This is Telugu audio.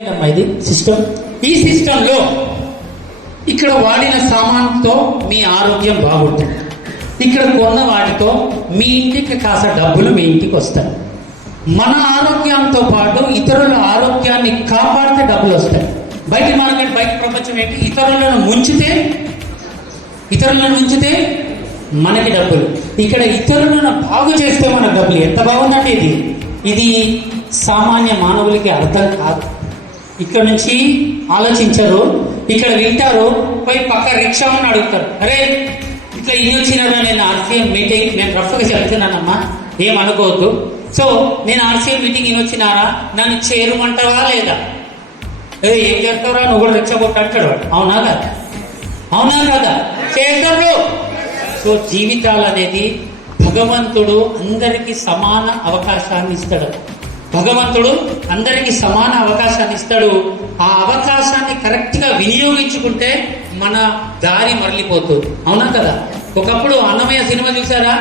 ఇది సిస్టమ్. ఈ సిస్టంలో ఇక్కడ వాడిన సామాన్తో మీ ఆరోగ్యం బాగుంటుంది. ఇక్కడ కొన్న వాటితో మీ ఇంటికి కాస్త డబ్బులు మీ ఇంటికి వస్తాయి. మన ఆరోగ్యంతో పాటు ఇతరుల ఆరోగ్యాన్ని కాపాడితే డబ్బులు వస్తాయి. బయట మార్కెట్, బయట ప్రపంచం ఏంటి? ఇతరులను ముంచితే మనకి డబ్బులు. ఇక్కడ ఇతరులను బాగు చేస్తే మనకు డబ్బులు. ఎంత బాగుందండి ఇది. ఇది సామాన్య మానవులకి అర్థం కాదు. ఇక్కడ నుంచి ఆలోచించరు, ఇక్కడ వింటారు, పోయి పక్క రిక్షా అని అడుగుతారు. అరే ఇట్లా ఇన్ని వచ్చినారా, నేను ఆర్సీఎం మీటింగ్, నేను రఫ్గా చెప్తున్నానమ్మా, ఏమనుకోవద్దు. సో నేను ఆర్సీఎం మీటింగ్ ఇన్ని వచ్చినారా, నన్ను చేరుమంటావా లేదా? ఏం చేస్తారా, నువ్వు కూడా రిక్షా కొట్టు అంటాడు వాడు. అవునా కదా? చేస్తారు. సో జీవితాలు అనేది భగవంతుడు అందరికీ సమాన అవకాశాన్ని ఇస్తాడు. ఆ అవకాశాన్ని కరెక్ట్ గా వినియోగించుకుంటే మన దారి మరలిపోతుంది. అవునా కదా? ఒకప్పుడు అన్నమయ్య సినిమా చూసారా?